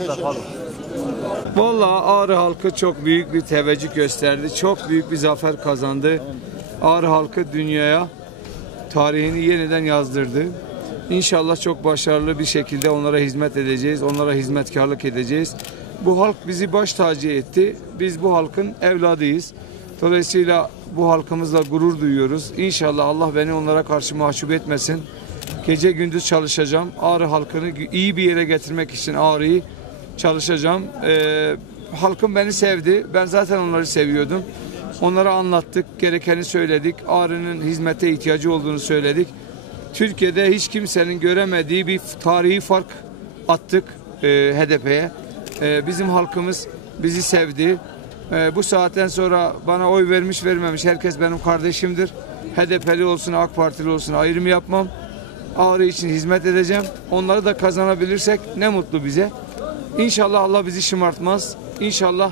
biraz da kalın. Vallahi Ağrı halkı çok büyük bir teveccüh gösterdi. Çok büyük bir zafer kazandı. Ağrı halkı dünyaya tarihini yeniden yazdırdı. İnşallah çok başarılı bir şekilde onlara hizmet edeceğiz. Onlara hizmetkarlık edeceğiz. Bu halk bizi baş tacı etti. Biz bu halkın evladıyız. Dolayısıyla bu halkımızla gurur duyuyoruz. İnşallah Allah beni onlara karşı mahcup etmesin. Gece gündüz çalışacağım. Ağrı halkını iyi bir yere getirmek için Ağrı'yı çalışacağım. Halkım beni sevdi. Ben zaten onları seviyordum. Onlara anlattık. Gerekeni söyledik. Ağrı'nın hizmete ihtiyacı olduğunu söyledik. Türkiye'de hiç kimsenin göremediği bir tarihi fark attık HDP'ye. Bizim halkımız bizi sevdi. Bu saatten sonra bana oy vermiş vermemiş herkes benim kardeşimdir. HDP'li olsun AK Partili olsun ayrım yapmam. Ağrı için hizmet edeceğim. Onları da kazanabilirsek ne mutlu bize. İnşallah Allah bizi şımartmaz. İnşallah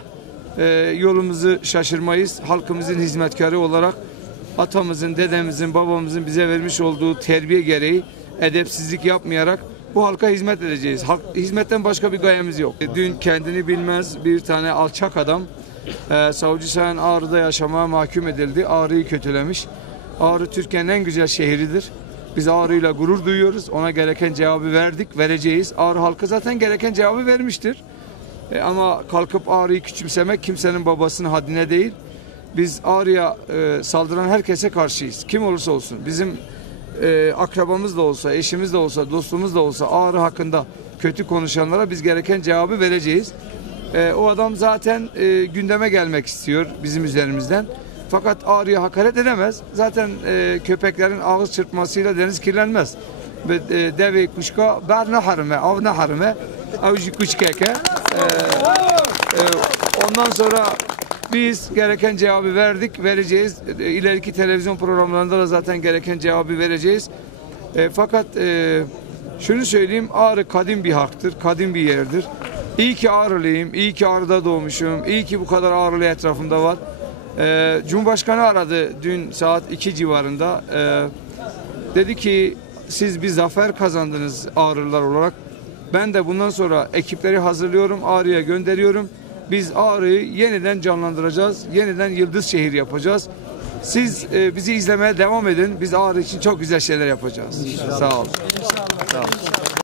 yolumuzu şaşırmayız. Halkımızın hizmetkarı olarak atamızın, dedemizin, babamızın bize vermiş olduğu terbiye gereği edepsizlik yapmayarak bu halka hizmet edeceğiz. Hizmetten başka bir gayemiz yok. Dün kendini bilmez bir tane alçak adam Savcı Sayan Ağrı'da yaşamaya mahkum edildi. Ağrı'yı kötülemiş. Ağrı Türkiye'nin en güzel şehridir. Biz Ağrı'yla gurur duyuyoruz. Ona gereken cevabı verdik, vereceğiz. Ağrı halkı zaten gereken cevabı vermiştir. Ama kalkıp Ağrı'yı küçümsemek kimsenin babasının haddine değil. Biz Ağrı'ya saldıran herkese karşıyız. Kim olursa olsun. Bizim akrabamız da olsa, eşimiz de olsa, dostumuz da olsa Ağrı hakkında kötü konuşanlara biz gereken cevabı vereceğiz. O adam zaten gündeme gelmek istiyor bizim üzerimizden. Fakat Ağrı'ya hakaret edemez. Zaten köpeklerin ağız çırpmasıyla deniz kirlenmez. Ve devi kuşka berne harime, avne harime, avcı kuşkeke. Ondan sonra biz gereken cevabı verdik, vereceğiz. İleriki televizyon programlarında da zaten gereken cevabı vereceğiz. Fakat şunu söyleyeyim, Ağrı kadim bir halktır, kadim bir yerdir. İyi ki Ağrılıyım, iyi ki Ağrı'da doğmuşum, iyi ki bu kadar Ağrılı etrafımda var. Cumhurbaşkanı aradı dün saat 2 civarında. Dedi ki siz bir zafer kazandınız Ağrılılar olarak. Ben de bundan sonra ekipleri hazırlıyorum, Ağrı'ya gönderiyorum. Biz Ağrı'yı yeniden canlandıracağız, yeniden yıldız şehir yapacağız. Siz bizi izlemeye devam edin. Biz Ağrı için çok güzel şeyler yapacağız. İnşallah. Sağ olun.